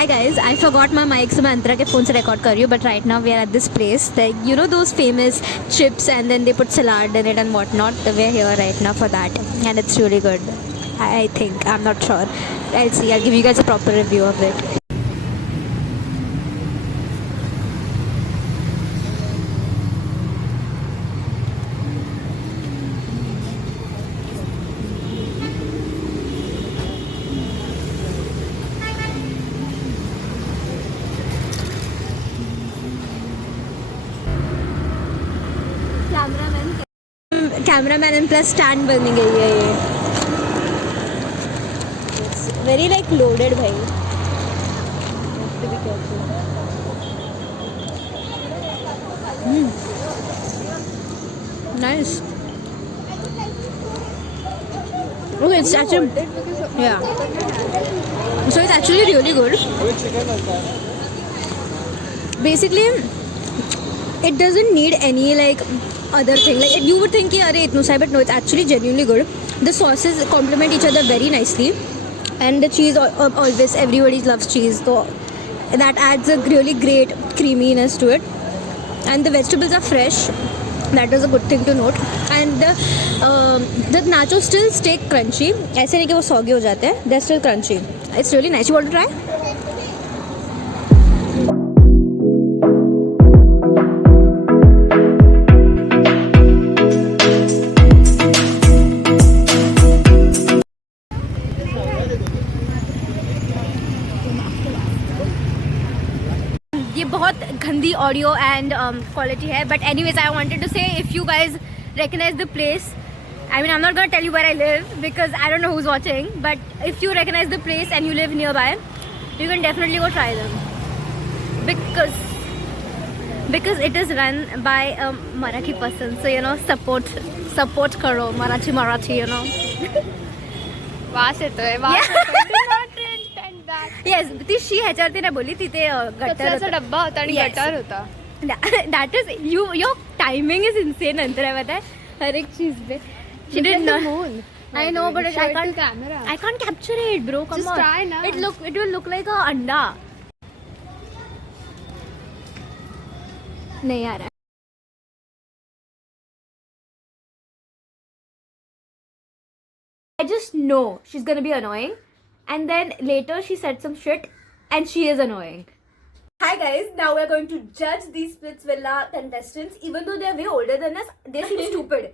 Hi guys, I forgot my mic so मैं अंतरा के phone से record कर रही हूँ. But right now we are at this place, like you know those famous chips and then they put salad in it and whatnot. We're here right now for that and it's really good. I think, I'm not sure. I'll see. I'll give you guys a proper review of it. Cameraman and plus stand बन गई है ये. Very like loaded भाई. Nice. Okay, it's actually, yeah. So it's actually really good. Basically, it doesn't need any like other thing. Like you would think कि अरे इतना सा, but no, it's actually genuinely good. The sauces complement each other very nicely, and the cheese always, everybody loves cheese, so that adds a really great creaminess to it. And the vegetables are fresh. That is a good thing to note. And the nachos still stay crunchy. ऐसे नहीं कि वो soggy हो जाते हैं. They're still crunchy. It's really nice. You want to try? ये बहुत गंदी ऑडियो एंड क्वालिटी है, but anyways I wanted to say if you guys recognize the place, I mean I'm not going to tell you where I live because I don't know who's watching, but if you recognize the place and you live nearby, you can definitely go try them because it is run by a Marathi person, so you know, support karo Marathi, you know. वास येतोय, वास yes, ती she ह्याच्यावर ती नाही बोलली, तिथे कचऱ्याचा डब्बा होता आणि गटार होता. That is your timing is insane. अंतर है पता है हर एक चीज पे. She did not. I know, but I can't capture it, bro. Come Just on. try now. It will look like a अंडा. नहीं आ रहा. I just know she's gonna be annoying, and then later she said some shit, and she is annoying. Hi guys, now we're going to judge these Splitsvilla contestants. Even though they're way older than us, they seem stupid.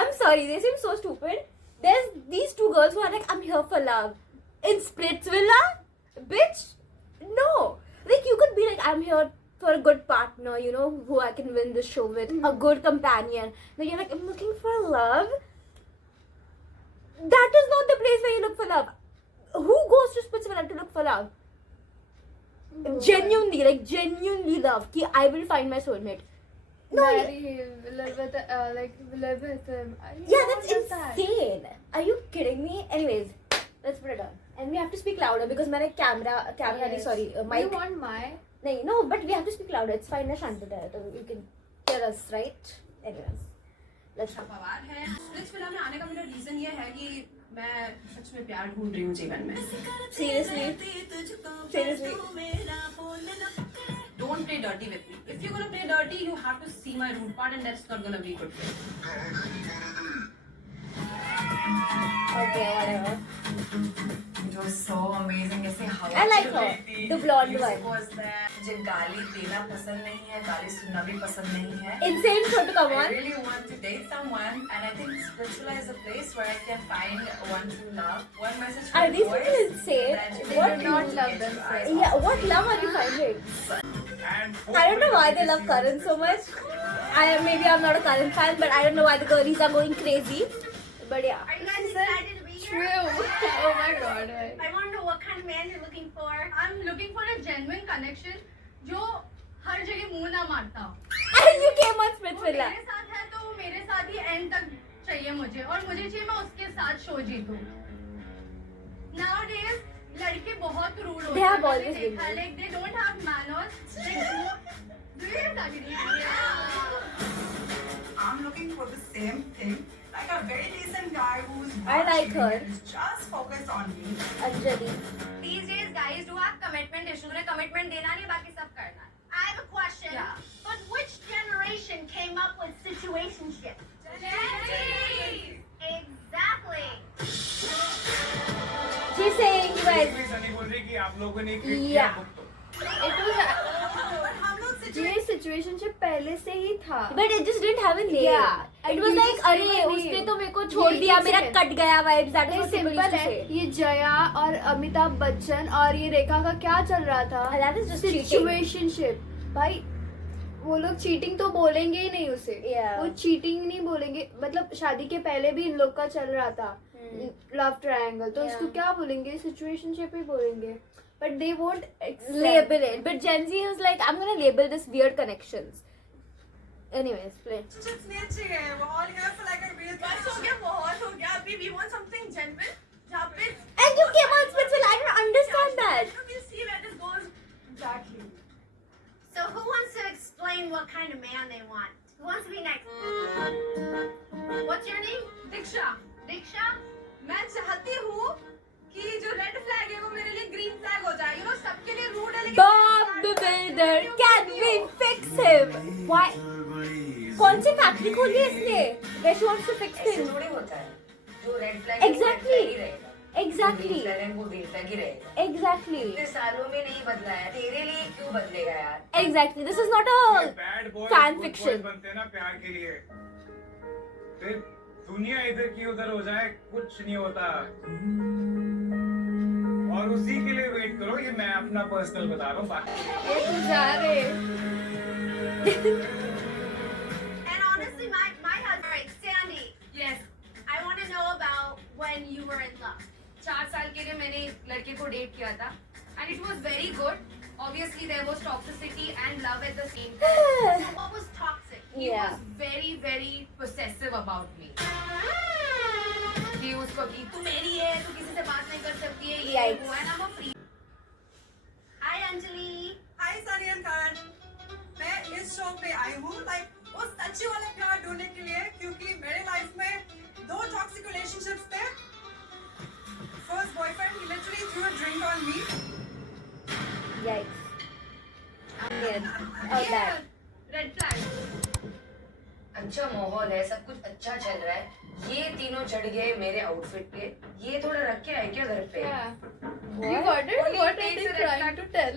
I'm sorry, they seem so stupid. There's these two girls who are like, I'm here for love. In Splitsvilla? Bitch? No. Like, you could be like, I'm here for a good partner, you know, who I can win this show with. A good companion. Then you're like, I'm looking for love. That is not the place where you look for love. Who goes to Splitsvilla to look for love? Genuinely love कि I will find my soulmate. No, live with him. Yeah, that's insane. Are you kidding me? Anyways, let's put it on. And we have to speak louder because मैंने camera Yes. sorry, mic. You want my? No, but we have to speak louder. It's fine. मैं शांत है, तो you can hear us, right? Anyways, let's go. Pawar है. Splitsvilla में आने का मेरा रीजन ये है कि मैं सच में प्यार ढूंढ रही हूँ जीवन में. Seriously. Don't play dirty with me. If you're gonna play dirty, you have to see my rude part, and that's not gonna be good. Okay, whatever. It was so amazing. ऐसे हवा I like her, the blonde one. was there. मुझे गाली देना पसंद नहीं है, गाली सुनना भी पसंद नहीं है. Insane show to come I on. really want to date someone, and I think Splitsvilla is a place where I can find one true love. One message Are from these boys people insane? that What do not love them. Yeah, what love are you finding? I don't know why they love Karan so much. Maybe I'm not a Karan fan, but I don't know why the girlies are going crazy. But yeah. Are you guys excited to be True. here? Oh my god. I want to know what kind of man you're looking for. I'm looking for a genuine connection जो हर जगह मुंह ना मारता हो. You came on वो Splitsvilla. मेरे साथ है तो वो मेरे साथ ही एंड तक चाहिए मुझे, और मुझे चाहिए मैं उसके साथ शो जीतूं. Nowadays लड़के बहुत रूड होते They have हैं. always been देखा, like they don't have manners. Do you have that? I'm looking for the same thing, like a very decent guy who's I like her. just focused on me. Anjali. These days, guys do have commitment issues when it commitment देना नहीं बाकी सब करना है. I have a question. Yeah. But which generation came up with situationship? Exactly. She's saying you guys. Sunny बोल रही कि आप लोगों ने क्लिक किया Yeah. बुक तो ये सिचुएशनशिप पहले से ही था. But it just didn't have a name. Yeah. It was You like, just gave अरे a name. उसने तो मेरे को छोड़ ये दिया, एक मेरा second. कट गया vibes. That was ये what people simple used to है. say. ये जया और अमिताभ बच्चन और ये रेखा का क्या चल रहा था? That is just cheating. Situationship. भाई वो लोग चीटिंग तो बोलेंगे ही नहीं उसे. Yeah. वो चीटिंग नहीं बोलेंगे. मतलब शादी के पहले भी इन लोग का चल रहा था लव ट्रायंगल, तो उसको क्या बोलेंगे? सिचुएशनशिप ही बोलेंगे. But they won't Label it. But Gen Z is like, I'm gonna label this weird connections. Anyways, play. Chips नहीं चाहिए. We're all here for like a real. बस हो गया, बहुत हो गया. अभी we want something genuine. जहाँ पे And you came on Splitsville. I don't understand that. we'll see where this goes. Exactly. So who wants to explain what kind of man they want? Who wants to be next? What's your name? Diksha. Diksha? मैं चाहती हूँ कि जो red flag है वो मेरे लिए green flag हो जाए. सबके लिए रूड है लेकिन Bob the Builder. Can we fix him? Why? कौन सी फैक्ट्री खोली है इसने? Where she wants to fix him? थोड़ी होता है जो रेड फ्लैग Exactly. रहेगा. Exactly. ग्रीन फ्लैग वो ग्रीन फ्लैग ही रहेगा. Exactly. इतने सालों में नहीं बदला है, तेरे लिए क्यों बदलेगा यार? Exactly. This is not a bad boy fan fiction. बनते हैं ना प्यार के लिए. फिर दुनिया इधर की उधर हो जाए कुछ नहीं होता. और उसी के लिए वेट करो. ये मैं अपना पर्सनल बता रहा हूँ. बाकी ये तू जा रहे. And honestly, my husband, right, Sandy, Yes. I want to know about when you were in love. 4 साल के लिए मैंने एक लड़के को डेट किया था and it was very good. Obviously there was toxicity and love at the same time. So what was toxic? He Yeah. was very very possessive about me. कि उसको कि तू मेरी है, तू किसी से बात नहीं कर सकती है, ये Yikes. वो है ना, वो free. Hi, Anjali. Hi Sunny and Karan. मैं इस शो पे आई हूँ like उस सच्ची वाले प्यार ढूंढने के लिए क्योंकि मेरे लाइफ में 2 टॉक्सिक रिलेशनशिप्स थे. First boyfriend, he literally threw a drink on me. yikes. Yeah. All that. Red flag. अच्छा माहौल है, सब कुछ अच्छा चल रहा है. ये तीनों चढ़ गए मेरे आउटफिट पे. ये थोड़ा रख के आए क्या घर पे? You got it? Only What are takes they a red trying flag. to tell?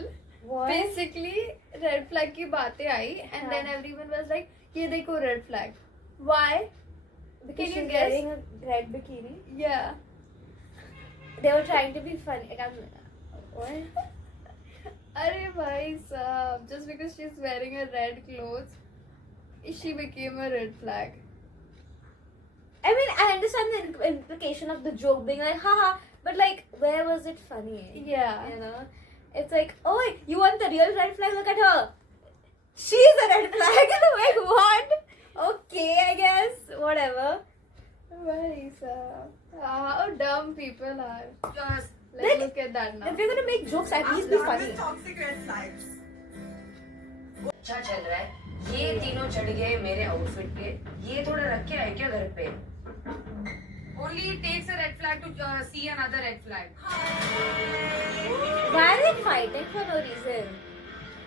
What? Basically, red flag की बातें आई and then everyone was like, ये देखो red flag. Why? Because Can you she's guess? wearing a red bikini. Yeah. They were trying to be funny. What? अरे भाई साहब, just because she's wearing a red clothes, she became a red flag. I mean, I understand the implication of the joke being like, haha, but like, where was it funny? Yeah. You know? It's like, oh, you want the real red flag? Look at her. She's a red flag. Like, what? Okay, I guess. Whatever. भाई साहब, how dumb people are. Just Like, look at that now. If you're gonna make jokes, at I'm least be done funny. with toxic red flags. अच्छा चल रहा है. ये तीनों चढ़ गए मेरे आउटफिट पे. ये थोड़ा रख के आए क्या घर पे? only it takes a red flag to see another red flag. Why are they fighting for no reason?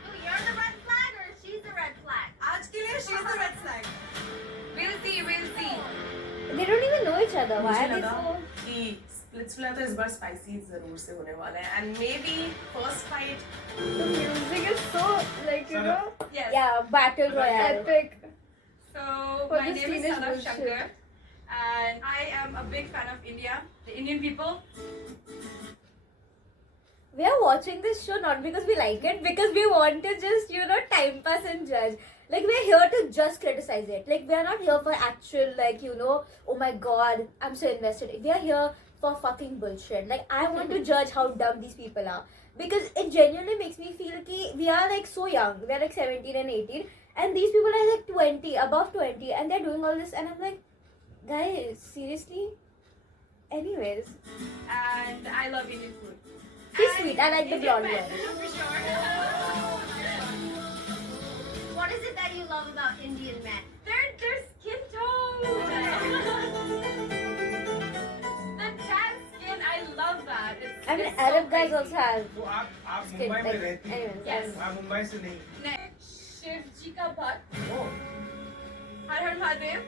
So you're the red flag or she's the red flag? आज के लिए she's the red flag. We'll see, we'll see. They don't even know each other. Why मुझे are they लगा so? कि Splitsvilla तो इस बार spicy जरूर से होने वाला है and may be first fight. The music is so, like, you know, Yeah, battle royale. epic. So For my this name is teenage Sanav bullshit. Shankar and I am a big fan of India, the Indian people. We are watching this show not because we like it, because we want to just, time pass and judge. Like, we're here to just criticize it. Like, we're not here for actual, like, oh my god, I'm so invested. We are here for fucking bullshit. Like, I want to judge how dumb these people are. Because it genuinely makes me feel that we are, like, so young. We are, like, 17 and 18. And these people are, like, 20, above 20. And they're doing all this. And I'm like, guys, seriously? Anyways. And I love Indian food. She's sweet. I like the blonde one. What is it that you love about Indian men? Their skin tone. The tan skin, I love that. It's I mean, It's so Arab guys crazy. also have तो आप skin. Mumbai में Like, रहती हैं, anyways, Yes. आप मुंबई से नहीं शिव जी का भक्त ओ हर हर Mahadev.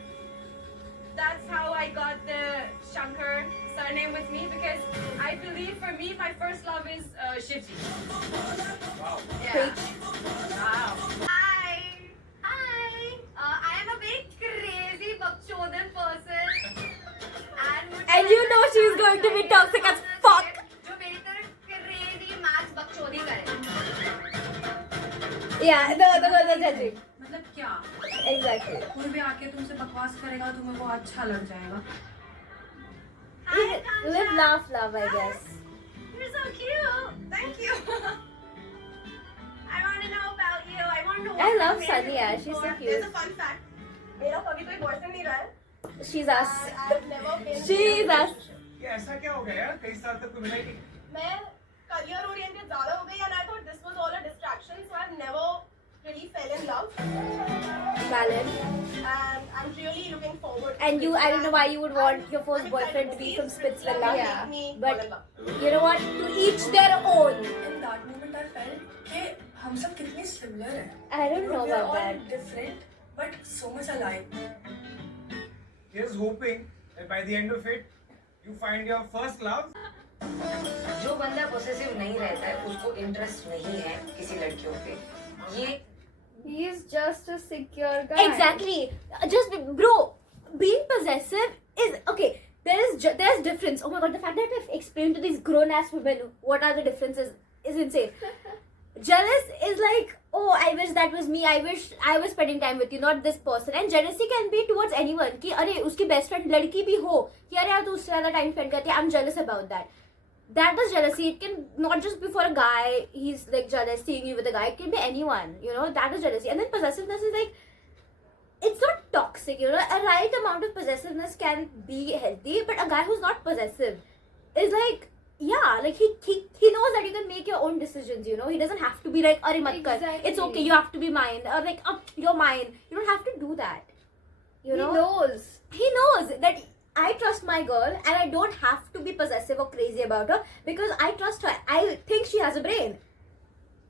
That's how I got the Shankar surname with me because I believe for me my first love is Shivji. Wow Yeah. Wow. Hi. Hi. I am a very crazy bakchodan person. And you know she's going to be toxic as fuck. जो मेरी तरह crazy max बकचोदी करे. Yeah, the judging. मतलब क्या? Exactly. कोई भी आके तुमसे बकवास करेगा तुम्हें वो अच्छा लग जाएगा. Live, laugh, I guess. You're so cute. Thank you. I want to know about you. I want to know. I what love you Sunny, married yeah, she's so before. cute. There's a fun fact. मेरा कभी कोई boyfriend नहीं रहा है. She's us. I've never been. She's us. ये ऐसा क्या हो गया यार कई साल तक तो मिला ही नहीं मैं career oriented ज़्यादा हो गई and I thought this was all a distraction, so I've never really fell in love. Valid. And I'm really looking forward. And to you, it. I don't know why you would want I'm- your first I'm boyfriend to excited be see from if Spitzvilla. that Yeah. make me But fall in love. you know what? To each their own. In that moment, I felt कि हम सब कितने similar हैं. I don't know We are about all that. different, but so much alike. Here's hoping that by the end of it you find your first love जो बंदा possessive नहीं रहता है उसको इंटरेस्ट नहीं है किसी लड़कियों पे. ये He is just a secure guy. Exactly. Just bro, being possessive is okay. There's difference. Oh my god, the fact that I've explained to these grown ass women what are the differences is insane. Jealous is like, oh, I wish that was me. I wish I was spending time with you, not this person. And jealousy can be towards anyone. कि अरे उसकी best friend लड़की भी हो कि अरे यार तू उससे ज़्यादा time spend करती है. I'm jealous about that. That is jealousy. It can not just be for a guy. He's like jealous seeing you with a guy. It can be anyone. You know, that is jealousy. And then possessiveness is like, it's not toxic. You know, a right amount of possessiveness can be healthy. But a guy who's not possessive is like, yeah, like he knows that you can make your own decisions. You know, he doesn't have to be like, "Arey mat kar. Exactly. It's okay. You have to be mine." Or like, "You're mine." You don't have to do that. You know, He knows. he knows that I trust my girl and I don't have to be possessive or crazy about her because I trust her. I think she has a brain.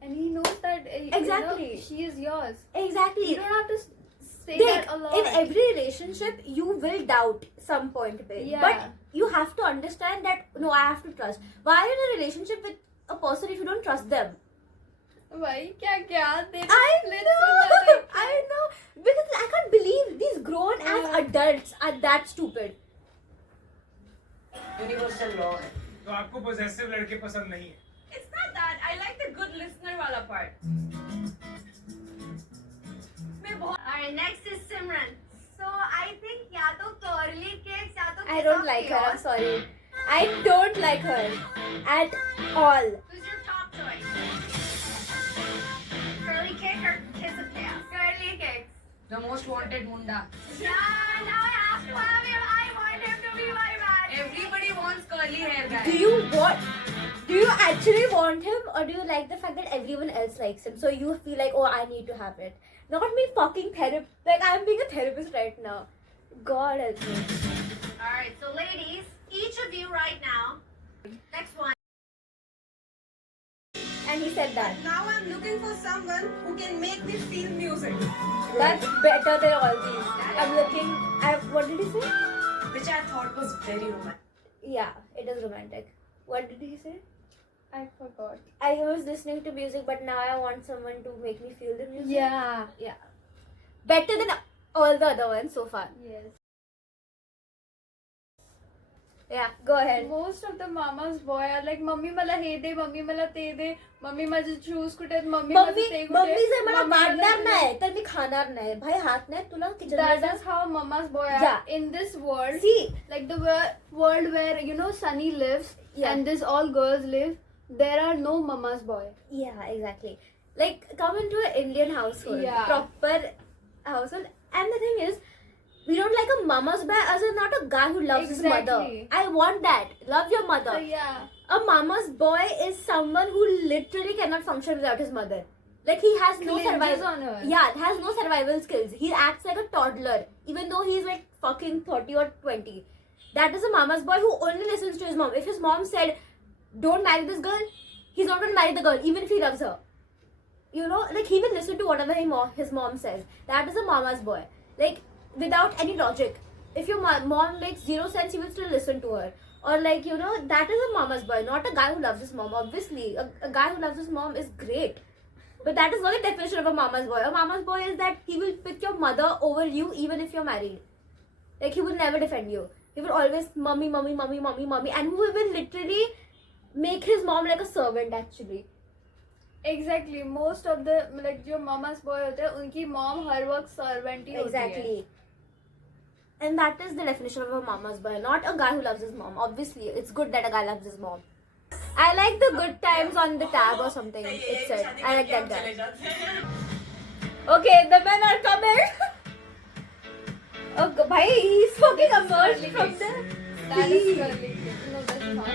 And he knows that Exactly. she is yours. Exactly. You don't have to say Dick, that a lot. in every relationship, you will doubt some point, babe. Yeah. But you have to understand that, no, I have to trust. Why are you in a relationship with a person if you don't trust them? भाई क्या क्या I know. Because I can't believe these grown as adults are that stupid. Universal law है. तो आपको possessive लड़के पसंद नहीं है. It's not that. I like the good listener wala part. Alright, next is Simran. So I think या तो curly cakes या तो I don't like her. I'm sorry. I don't like her at all. Who's your top choice? Curly cake or kiss of chaos? Curly cakes. The most wanted munda. Yeah, now I asked why I want him to be my man. Everybody wants curly hair, guys. Do you actually want him or do you like the fact that everyone else likes him? So you feel like, oh, I need to have it. Not me fucking therapist. Like, I'm being a therapist right now. God help me. Alright, so ladies, each of you right now. Next one. And he said that. Now I'm looking for someone who can make me feel music. That's better than all these. I'm looking. What did he say? Which I thought was very romantic. Yeah, it is romantic. What did he say? I forgot. I was listening to music, but now I want someone to make me feel the music. Yeah. Yeah. Better than all the other ones so far. Yes. Yeah, go ahead. Most of the mama's boy are like, mummy मला हे दे, mummy मला ते दे, mummy माझे shoes कुठे आहेत, mummy माझे ते कुठे mummy आहेत, से मला मम्मी मला वाढणार ते- नाही तर मी खाणार नाही भाई हात नाही तुला kitchen That मध्ये is how mama's boy are Yeah. in this world. See, Like the world where, you know, Sunny lives Yeah. and this all girls live, there are no mama's boy. yeah, exactly. Like, come into an Indian household, Yeah. proper household, and the thing is, we don't like a mama's boy as in not a guy who loves his mother. Exactly. I want that. Love your mother. Yeah. A mama's boy is someone who literally cannot function without his mother. Like, he has no Clinges survival. on her. Yeah, has no survival skills. He acts like a toddler, even though he's like fucking 30 or 20. That is a mama's boy who only listens to his mom. If his mom said, don't marry this girl, he's not going to marry the girl, even if he loves her. You know, like he will listen to whatever his mom says. That is a mama's boy. Like, without any logic. If your mom makes zero sense, he will still listen to her. Or like, you know, that is a mama's boy, not a guy who loves his mom. Obviously, a guy who loves his mom is great. But that is not the definition of a mama's boy. A mama's boy is that he will pick your mother over you even if you're married. Like, he will never defend you. He will always mommy, mommy, mommy, mommy, mommy. And who will literally make his mom like a servant actually. Exactly. Most of the like जो mama's boy होते हैं उनकी mom हर वक्त servant ही होती है. Exactly. And that is the definition of a mama's boy, not a guy who loves his mom. Obviously, it's good that a guy loves his mom. I like the good times on the tab or something. It said. I like that guy. Okay, the men are coming. Oh, bhai, he's fucking emerged from the That is sea. curly. No, that's not.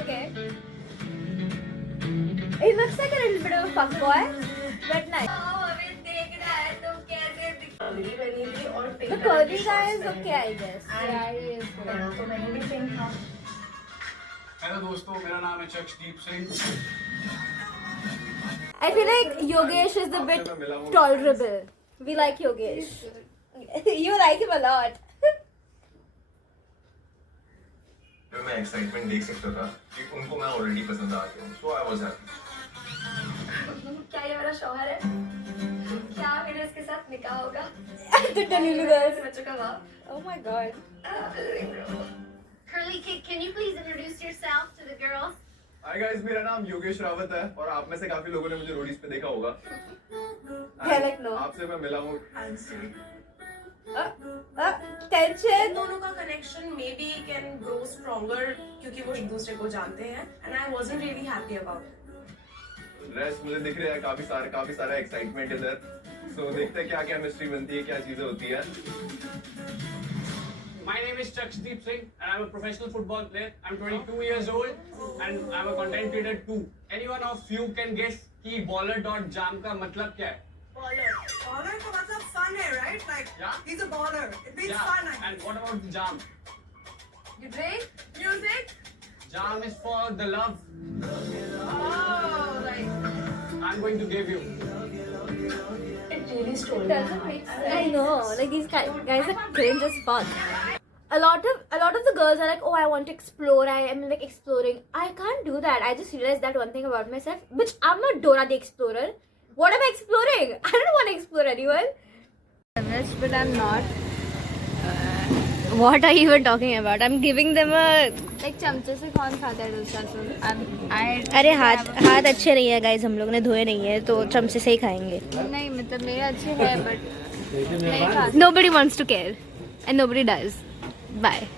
Okay. He looks like a little bit of a fuckboy, but nice. The curly guy is okay, I guess. Yeah, he is good. Hello दोस्तों, मेरा नाम है चक्षदीप Singh. I feel like Yogesh is a bit tolerable. We like Yogesh. You like him a lot. मैं excitement देख सकता था कि उनको मैं ऑलरेडी पसंद आ गया हूँ, सो आई वाज हैप्पी। क्या ये मेरा शौहर है? क्या मेरे इसके साथ निकाह होगा? The Delulu girls. बच्चों का बाप। Oh my god. Curly, can you please introduce yourself to the girls? Hi guys, मेरा नाम योगेश रावत है और आप में से काफी लोगों ने मुझे रोडीज पे देखा होगा। They're like, no. आपसे मैं मिला हूँ। Tension. दोनों का connection may be can grow stronger क्योंकि वो एक दूसरे को जानते हैं and I wasn't really happy about dress मुझे दिख रहा है, काफी सारा एक्साइटमेंट इधर। सो देखते हैं क्या केमिस्ट्री बनती है, क्या चीजें होती है। My name is Chakshdeep Singh and I'm a professional football player. I'm 22 years old and I'm a content creator too. Anyone of you can guess कि baller.jam का मतलब क्या है? Baller का मतलब fun है, right? Like, Yeah. he's a baller. It means Yeah. fun. I And what about jam? You drink? Music? Jam is for the love Oh, like. I'm going to give you. It really story Doesn't make sense. I know, like these guys are cringe as fuck. A lot of the girls are like, oh, I want to explore. I am like exploring. I can't do that. I just realized that one thing about myself. Bitch, I'm not Dora the Explorer. What am I exploring? I don't want to explore anyone. But I'm not. What are you even talking about? I'm giving them a. Like चमचे से कौन खाता है dosa? So अरे हाथ अच्छे नहीं है गाइस, हम लोग ने धोए नहीं है तो चमचे से ही खाएंगे. नहीं मतलब मेरे अच्छे हैं but नहीं खाता. Nobody wants to care and nobody does. Bye.